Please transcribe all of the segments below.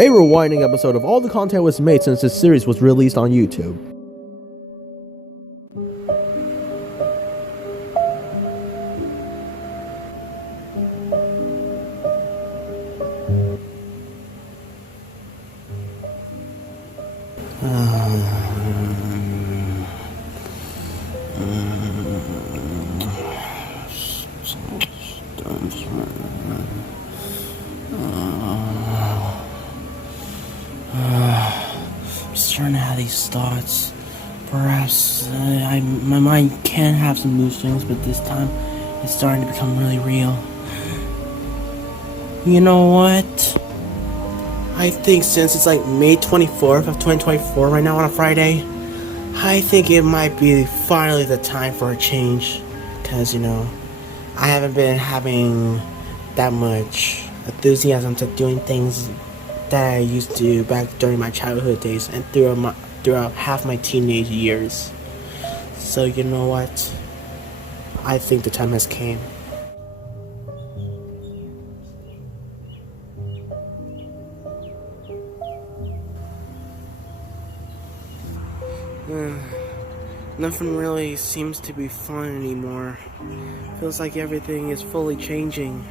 A rewinding episode of all the content was made since this series was released on YouTube. Starting to have these thoughts. Perhaps my mind can have some mood swings, but this time it's starting to become really real. You know what? I think since it's like May 24th of 2024 right now on a Friday, I think it might be finally the time for a change. Because, you know, I haven't been having that much enthusiasm to doing things that I used to do back during my childhood days and throughout half my teenage years. So you know what? I think the time has came. Nothing really seems to be fun anymore. Feels like everything is fully changing.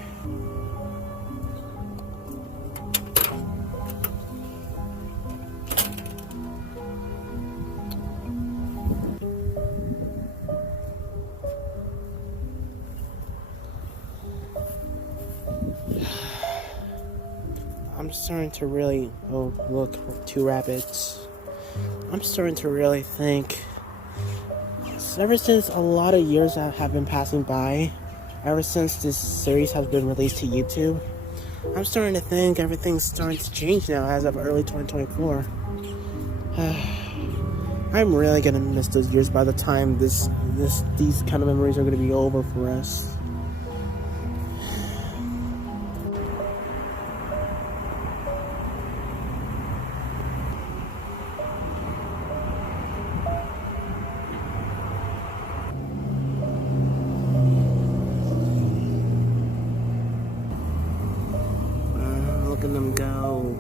I'm starting to really, oh look, two rabbits. I'm starting to really think, ever since a lot of years have been passing by, ever since this series has been released to YouTube, I'm starting to think everything's starting to change now as of early 2024. I'm really gonna miss those years by the time these kind of memories are gonna be over for us. Look at them go.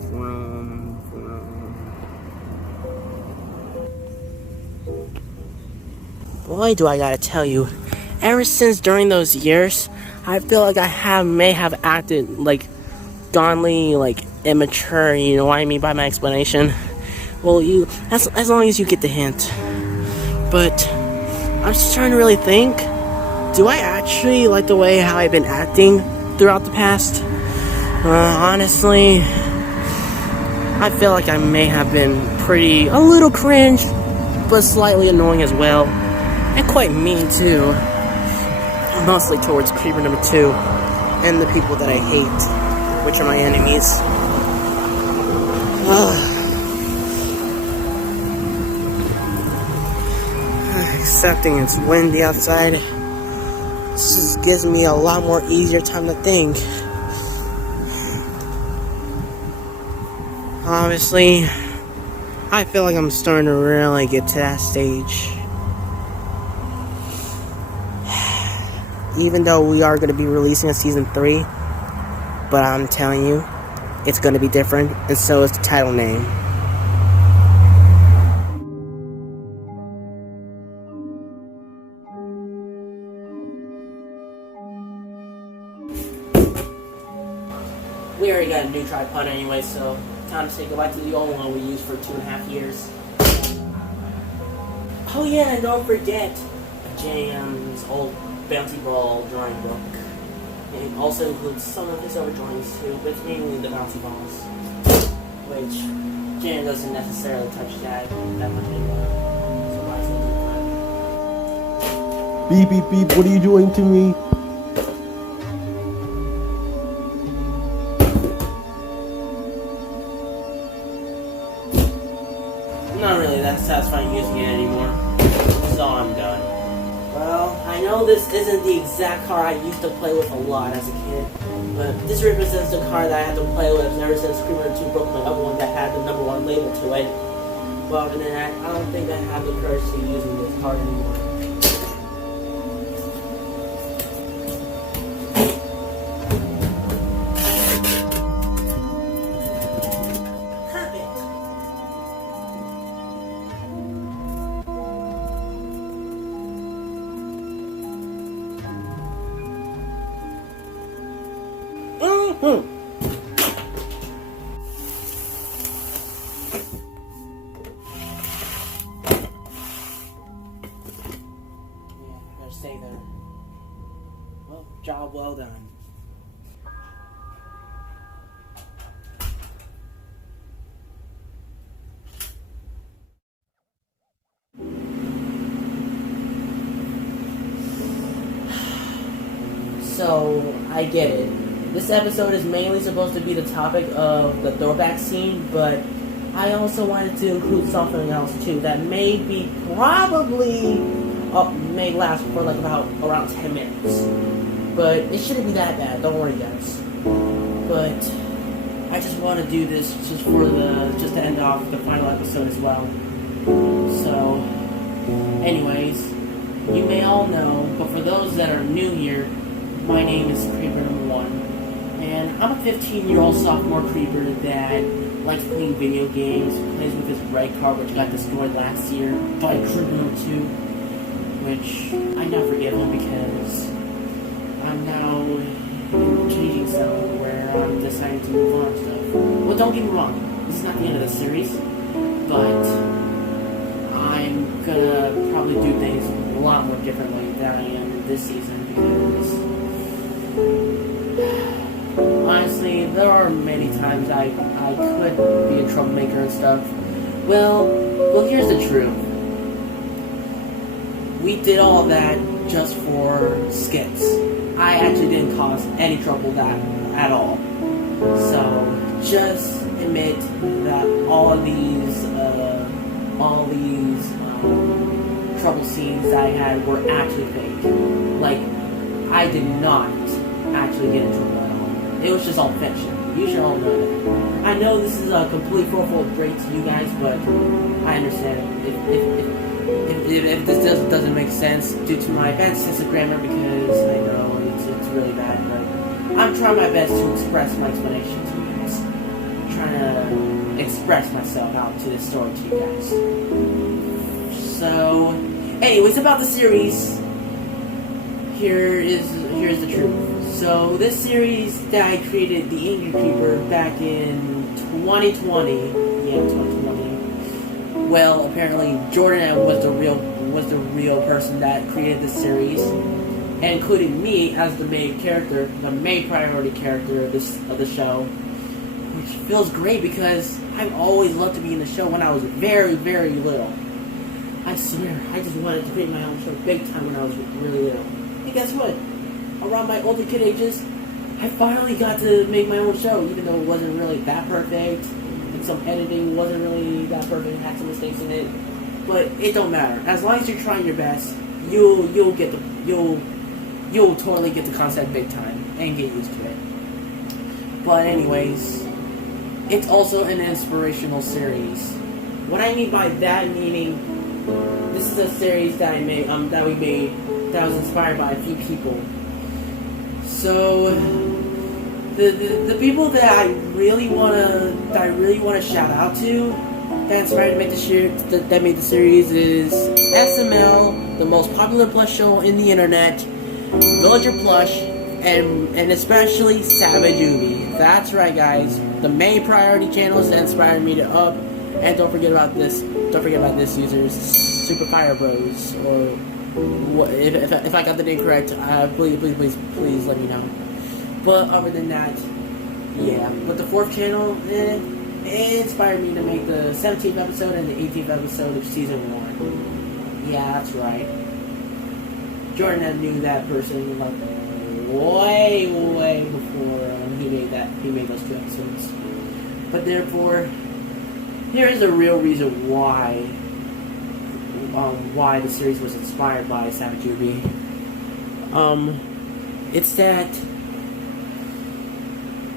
Boy, do I gotta tell you, ever since during those years, I feel like I may have acted like godly, like immature. You know what I mean by my explanation? Well, as long as you get the hint. But I'm just trying to really think. Do I actually like the way how I've been acting throughout the past? Honestly, I feel like I may have been a little cringe, but slightly annoying as well, and quite mean too. Mostly towards creeper number 2 and the people that I hate, which are my enemies. Accepting it's windy outside. This just gives me a lot more easier time to think. Obviously, I feel like I'm starting to really get to that stage. Even though we are going to be releasing a season 3, but I'm telling you, it's going to be different, and so is the title name. We already got a new tripod anyway, so time to say goodbye to the old one we used for 2.5 years. Oh yeah, and don't forget Jam's old bouncy ball drawing book. It also includes some of his other drawings too, but it's mainly the bouncy balls, which Jam doesn't necessarily touch that much anymore. So Beep beep beep, what are you doing to me? not really that satisfying using it anymore, so I'm done. Well, I know this isn't the exact car I used to play with a lot as a kid, but this represents the car that I had to play with ever since Creamer 2 broke my other one that had the number 1 label to it. But other than that, I don't think I have the courage to using this car anymore. So, I get it. This episode is mainly supposed to be the topic of the throwback scene, but I also wanted to include something else too that may be may last for like around 10 minutes. But it shouldn't be that bad, don't worry guys. But I just want to do this just to end off the final episode as well. So, anyways, you may all know, but for those that are new here, my name is Creeper number 1, and I'm a 15-year-old sophomore creeper that likes playing video games, plays with his red car which got destroyed last year by Creeper number 2, which I now forgive him because I'm now in changing zone where I'm deciding to move on and stuff. Well, don't get me wrong, this is not the end of the series, but I'm gonna probably do things a lot more differently than I am this season because honestly, there are many times I could be a troublemaker and stuff. Well, here's the truth. We did all that just for skits. I actually didn't cause any trouble at all. So just admit that all these trouble scenes that I had were actually fake. Like, I did not actually get in trouble at all. It was just all fiction. You should all know that. I know this is a complete fourfold break to you guys, but I understand if this doesn't make sense due to my bad sense of grammar, because I know it's really bad, but I'm trying my best to express my explanation to you guys. I'm trying to express myself out to this story to you guys. So, anyways, about the series, here's the truth. So, this series that I created, The Angry Creeper, back in 2020, well, apparently Jordan M was the real person that created this series, and included me as the main character, the main priority character of the show, which feels great because I've always loved to be in the show when I was very, very little. I swear, I just wanted to create my own show big time when I was really little. And guess what? Around my older kid ages, I finally got to make my own show, even though it wasn't really that perfect, and some editing wasn't really that perfect, had some mistakes in it. But it don't matter. As long as you're trying your best, you'll totally get the concept big time and get used to it. But anyways, it's also an inspirational series. What I mean by that, meaning this is a series that we made that was inspired by a few people. So the people that I really wanna shout out to that inspired to make that made the series is SML, the most popular plush show in the internet, Villager Plush, and especially Savage Ubi. That's right, guys. The main priority channels that inspired me to up. And don't forget about this users, Super Fire Bros, or what, if I got the name correct, please let me know. But other than that, yeah. But the 4th channel, it inspired me to make the 17th episode and the 18th episode of season 1. Yeah, that's right. Jordan knew that person like way before he made those 2 episodes. But therefore, here is the real reason why the series was inspired by Savage Ubi. It's that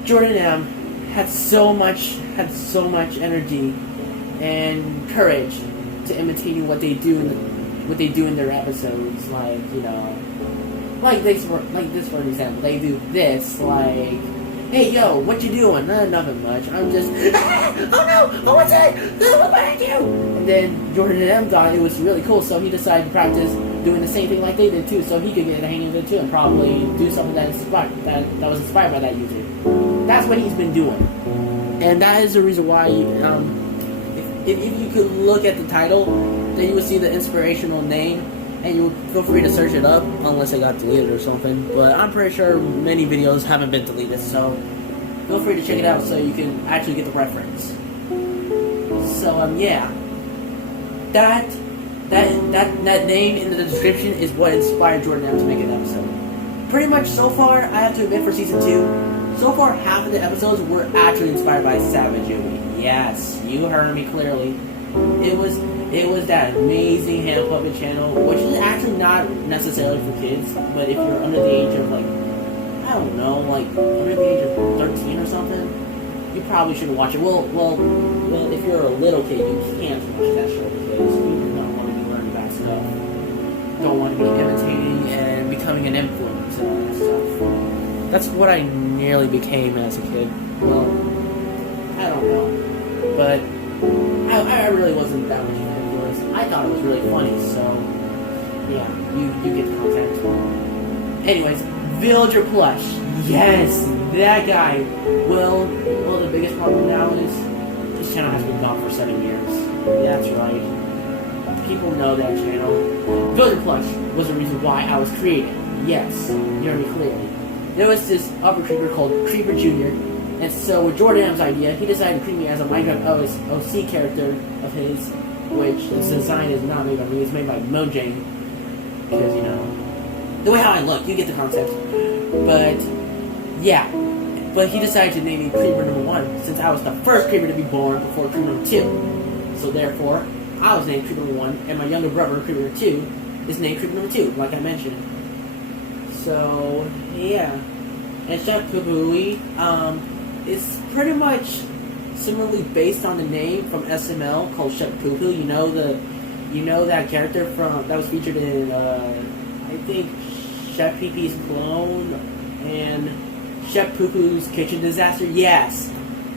Jordan M had so much energy and courage to imitating what they do in their episodes, like, you know, like this for an example. They do this, like, hey yo, what you doing? Nothing much. I'm just oh no, oh what's that? What behind you? And then Jordan M thought it was really cool, so he decided to practice doing the same thing like they did too, so he could get the hang of it too and probably do something that was inspired by that user. That's what he's been doing. And that is the reason why if you could look at the title, then you would see the inspirational name, and you would feel free to search it up, unless it got deleted or something. But I'm pretty sure many videos haven't been deleted, so feel free to check it out so you can actually get the reference. So yeah, that name in the description is what inspired Jordan M to make an episode. pretty much so far, I have to admit, for season 2, so far half of the episodes were actually inspired by Savage Movie. Yes, you heard me clearly. It was that amazing hand puppet channel, which is actually not necessarily for kids, but if you're under the age of, like, I don't know, like under the age of 13 or something, you probably shouldn't watch it. Well, if you're a little kid, you can't watch that show because you don't want to be learning bad stuff. Don't want to be imitating and becoming an influence and all that stuff. That's what I nearly became as a kid. Well, I don't know, but I really wasn't that much of an influence. I thought it was really funny, so yeah, you get the content. Anyways, Villager Plush. Yes, that guy. Well, the biggest problem now is this channel has been gone for 7 years. That's right. People know that channel. Villager Plush was the reason why I was created. Yes, you heard me clearly. There was this upper creeper called Creeper Jr., and so with Jordan M's idea, he decided to create me as a Minecraft OC character of his, which this design is not made by me, it's made by Mojang. Because, you know, the way how I look, you get the concept. But, yeah. But he decided to name me Creeper number 1, since I was the first Creeper to be born before Creeper number 2. So therefore, I was named Creeper number 1, and my younger brother, Creeper number 2, is named Creeper number 2, like I mentioned. So, yeah. And Chef Pooey, is pretty much similarly based on the name from SML called Chef Poo Poo. You know that character from that was featured in I think Chef Pee Pee's Clone and Chef Poo Poo's Kitchen Disaster. Yes,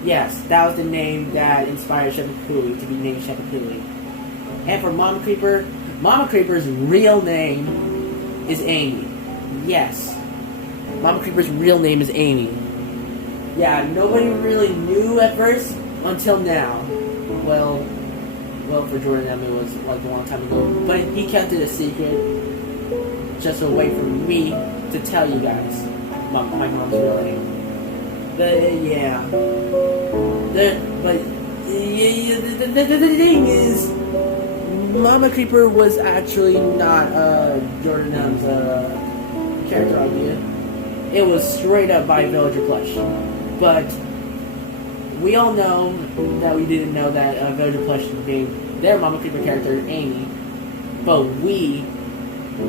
that was the name that inspired Chef Poo to be named Chef Poo. And for Mama Creeper's real name is Amy. Yes, Mama Creeper's real name is Amy. Yeah, nobody really knew at first until now. Well, for Jordan M, it was like a long time ago. But he kept it a secret, just a way for me to tell you guys my mom's real name. The thing is, Mama Creeper was actually not Jordan M's character idea. It was straight up by Villager Plush. But we all know that we didn't know that Villager Plush named their Mama Creeper character Amy, but we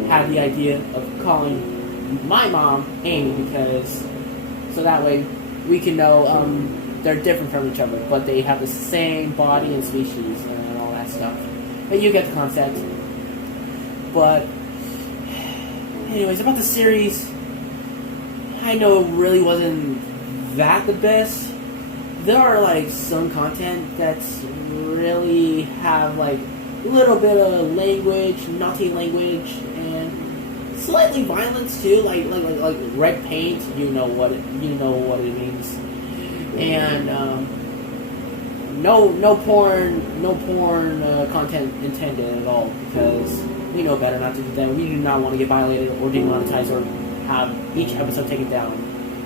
had the idea of calling my mom Amy because so that way we can know they're different from each other, but they have the same body and species and all that stuff. But you get the concept. But anyways, about the series, I know it really wasn't that the best. There are like some content that's really have like a little bit of language, naughty language, and slightly violence too, like red paint. You know what it means. And no porn content intended at all, because we know better not to do that. We do not want to get violated or demonetized or have each episode taken down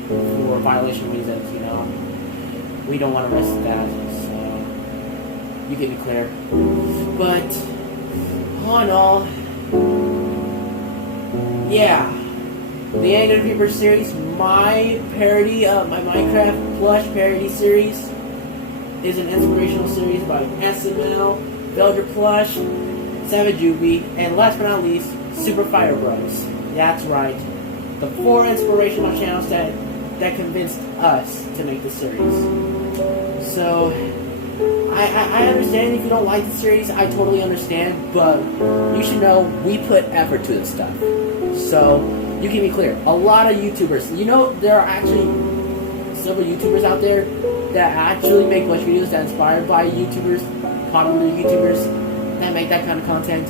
for violation reasons, you know. We don't want to risk that, so you get me clear. But all in all, yeah, the Angry Creeper series, my parody of my Minecraft plush parody series, is an inspirational series by SML, Villager Plush, Savage Juby, and last but not least, Super Fire Bros. That's right, the 4 inspirational channels that convinced us to make the series. So, I understand if you don't like the series, I totally understand, but you should know we put effort to this stuff. So, you can be clear, a lot of YouTubers, you know, there are actually several YouTubers out there that actually make Twitch videos that are inspired by YouTubers, popular YouTubers, that make that kind of content.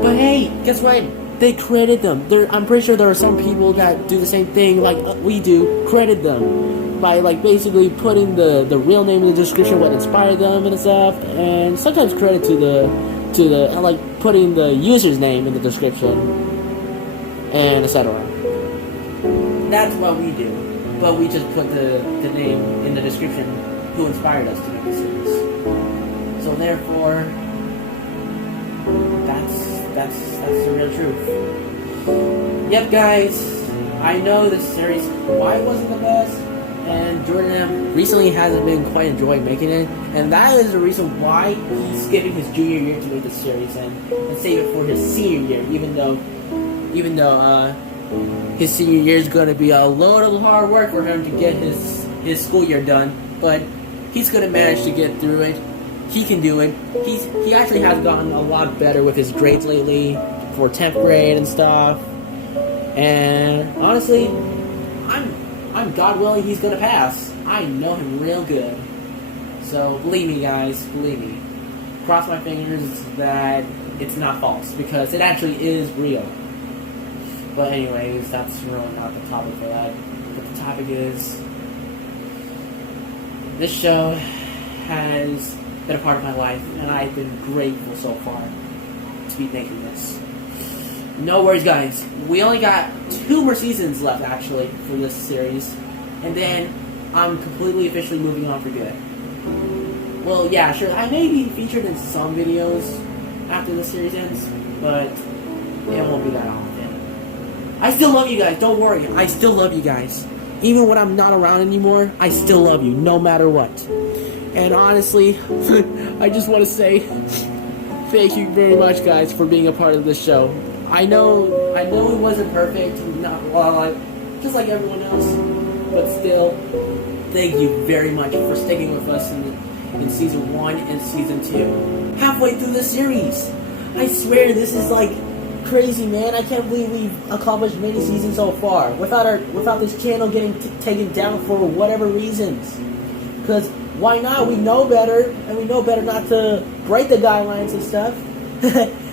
But hey, guess what? They credit them. I'm pretty sure there are some people that do the same thing like we do, credit them by like basically putting the real name in the description, what inspired them and stuff, and sometimes credit to the like putting the user's name in the description and etc. That's what we do, but we just put the name in the description who inspired us to make the series. So therefore, that's the real truth. Yep, guys. I know this series why it wasn't the best, and Jordan M recently hasn't been quite enjoying making it, and that is the reason why he's skipping his junior year to make the series and save it for his senior year, even though his senior year is going to be a load of hard work for him to get his school year done, but he's going to manage to get through it. He can do it. He actually has gotten a lot better with his grades lately for 10th grade and stuff. And honestly, I'm God willing he's gonna pass. I know him real good. So believe me, guys, believe me. Cross my fingers that it's not false, because it actually is real. But anyways, that's really not the topic for that. But the topic is, this show has been a part of my life, and I've been grateful so far to be making this. No worries, guys. We only got 2 more seasons left, actually, for this series. And then I'm completely officially moving on for good. Well, yeah, sure, I may be featured in some videos after the series ends, but it won't be that often. I still love you guys, don't worry. I still love you guys. Even when I'm not around anymore, I still love you, no matter what. And honestly, I just want to say thank you very much, guys, for being a part of this show. I know it wasn't perfect, just like everyone else, but still, thank you very much for sticking with us in season 1 and season 2. Halfway through the series, I swear this is like crazy, man. I can't believe we've accomplished many seasons so far without this channel getting taken down for whatever reasons. Because why not? We know better, and we know better not to break the guidelines and stuff.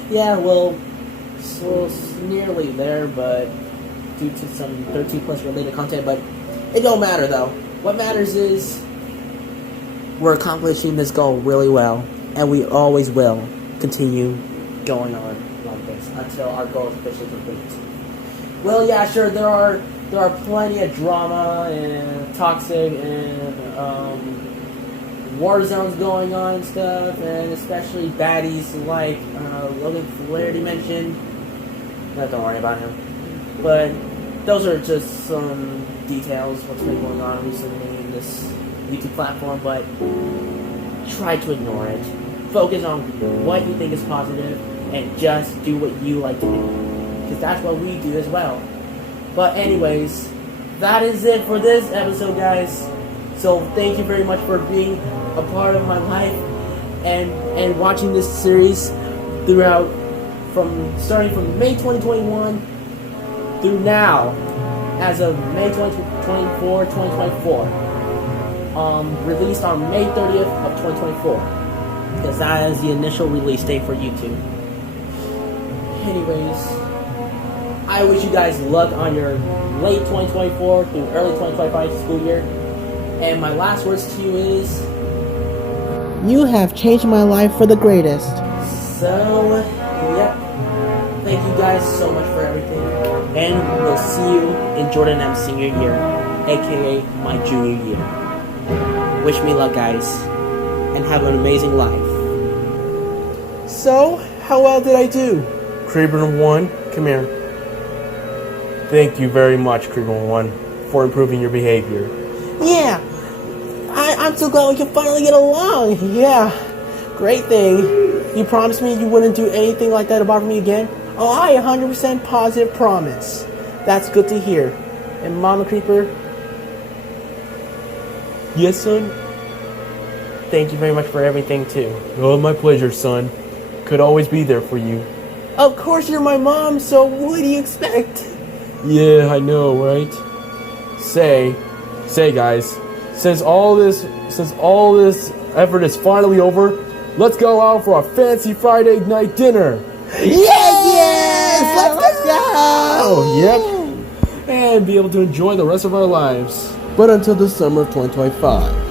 Yeah, well. So it's nearly there, but due to some 13 plus related content, but it don't matter though. What matters is we're accomplishing this goal really well, and we always will continue going on like this until our goal is officially complete. Well, yeah, sure, there are plenty of drama and toxic and war zones going on and stuff, and especially baddies like Logan already mentioned. Don't worry about him. But those are just some details what's been going on recently in this YouTube platform, but try to ignore it. Focus on what you think is positive and just do what you like to do, because that's what we do as well. But anyways, that is it for this episode, guys. So thank you very much for being a part of my life and watching this series throughout, starting from May 2021 through now, as of May 2024, released on May 30th of 2024, because that is the initial release date for YouTube. Anyways, I wish you guys luck on your late 2024 through early 2025 school year, and my last words to you is, You have changed my life for the greatest. so, yep. Thank you guys so much for everything, and we'll see you in Jordan M's senior year, aka my junior year. Wish me luck, guys, and have an amazing life. So, how well did I do? Creeper 1, come here. Thank you very much, Creeper 1, for improving your behavior. Yeah, I'm so glad we can finally get along. Yeah, great thing. You promised me you wouldn't do anything like that to bother me again? Oh, I 100% positive promise. That's good to hear. And Mama Creeper? Yes, son? Thank you very much for everything, too. Oh, my pleasure, son. Could always be there for you. Of course you're my mom, so what do you expect? Yeah, I know, right? Say guys, since all this effort is finally over, let's go out for a fancy Friday night dinner. Yes! Let's go! Oh, yep. And be able to enjoy the rest of our lives. But until the summer of 2025.